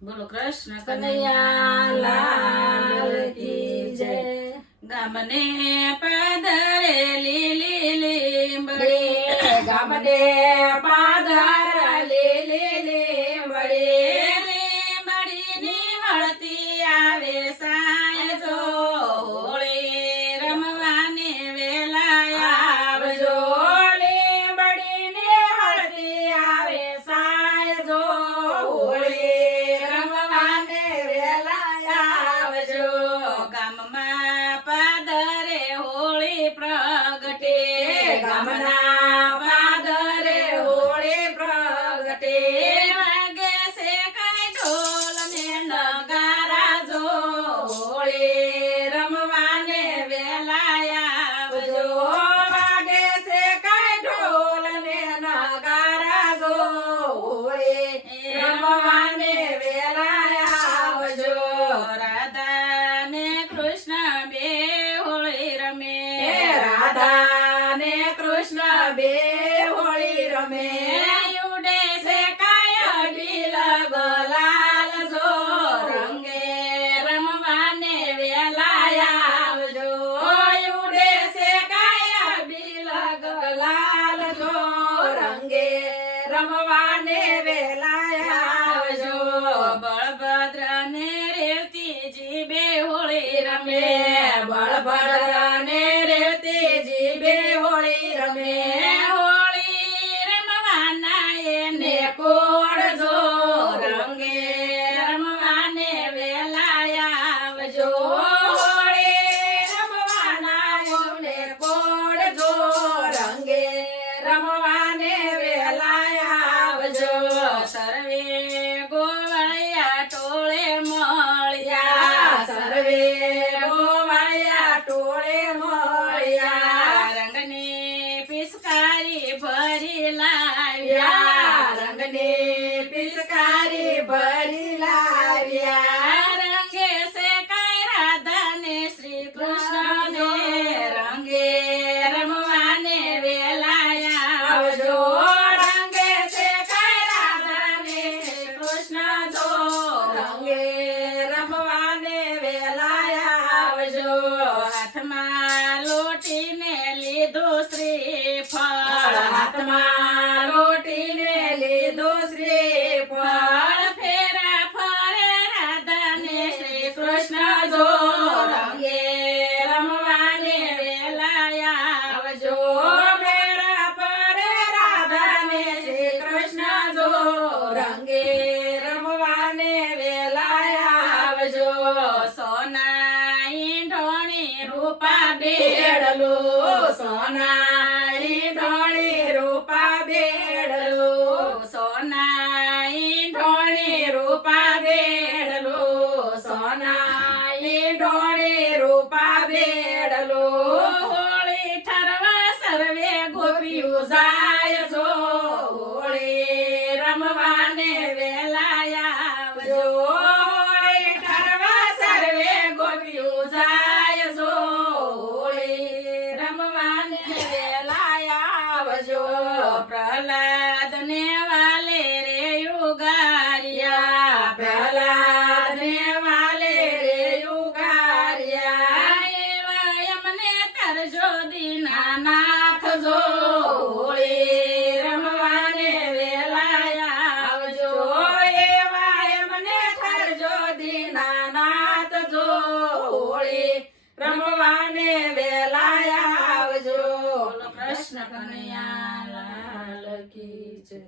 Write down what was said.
બોલો કૃષ્ણ કનૈયા લાલ કી જય. ગામને પાદરે લીલી લીંબડી ગામને પાદર લીલી લીંબડી લીંબડીની વળતી આવે સાંજ જો હોળી રમવાને વેલા આવજો. લીંબડીની હળદી આવે સાંજો હોળી રમવાને વેલા આવજો. ગામમાં પાદરે હોળી પ્રગટે ગામના પાદરે હોળી પ્રગટે વાગે છે કઈ ઢોલ ને નગારા જો હોળી રમવાને વેલા આવજો. વાગે છે કઈ ઢોલ ને નગારા જો હોળી રમવાને વેલા આવજો. રાધા ને કૃષ્ણ બે હોળી રમે રાધા ને કૃષ્ણ બે હોળી રમે ઉડે છે કાય અડીલ ગલાલ જો રંગે રમવાને વેલા આવજો. ઉડે છે કાય અડીલ ગલાલ જો રંગે રમવાને વેલા આવજો. બળભદ્ર ને રેવતીજી બે હોળી રમે બળભદ્ર ને રેવતીજી બે હોળી રમે હોળી રમવાના એને કોણ જો રંગે રમવાને વેલા આવજો. હોળી રમવાના એમને કોણ જો રંગે રમવાને વેલા આવજો. સર્વે ગોવાળિયા ટોળે મળ્યા સર્વે ગોવાળિયા ટોળે મળ્યા રંગની પિચકારી ભરી લાવ્યા રંગની પિચકારી ભરી લાવ્યા રંગે છે કઈ રાધા ને શ્રી કૃષ્ણ ને રંગે રમવાને વેલા આવજો. આવજો. રંગે છે કઈ રાધા ને શ્રી કૃષ્ણ જો રંગે રમવાને વેલા આવજો. હાથમાં લોટીને લીધું શ્રીફળ હાથમાં લોટીને લીધું શ્રીફળ ફેરા ફરે રાધા ને શ્રી કૃષ્ણ જો જો રંગે રમવાને વેલા આવજો. મેરા પરે રાધાને શ્રી કૃષ્ણ જો રંગે રમવાને વેલા આવજો. સોના ઈંઢોણી રૂપા બેડલું સોના ઈંધણી રૂપા બેડલું સોના ઈંધણી રૂપા બેડલું સોના ઈંધણી રૂપા બેડલું હોળી ઠરવા સર્વે ગોપીઓ જાય જો હોળી રમવાને વેલા આવજો. હોળી ઠરવા સર્વે ગોપીઓ જાય જો હોળી રમવાને વેલા આવજો. પ્રહલાદ ને વાલે રે યુગારિયા પ્રહલાદ ને વાલે રે યુગાર્યા એવા એમને તરજો દીનાનાથ જો હોળી રમવાને વેલા આવજો. એવા એમને ઠરજો દીનાનાથ જો હોળી રમવાને વેલા આવજો. કૃષ્ણ કનૈયા લાલ કી જય.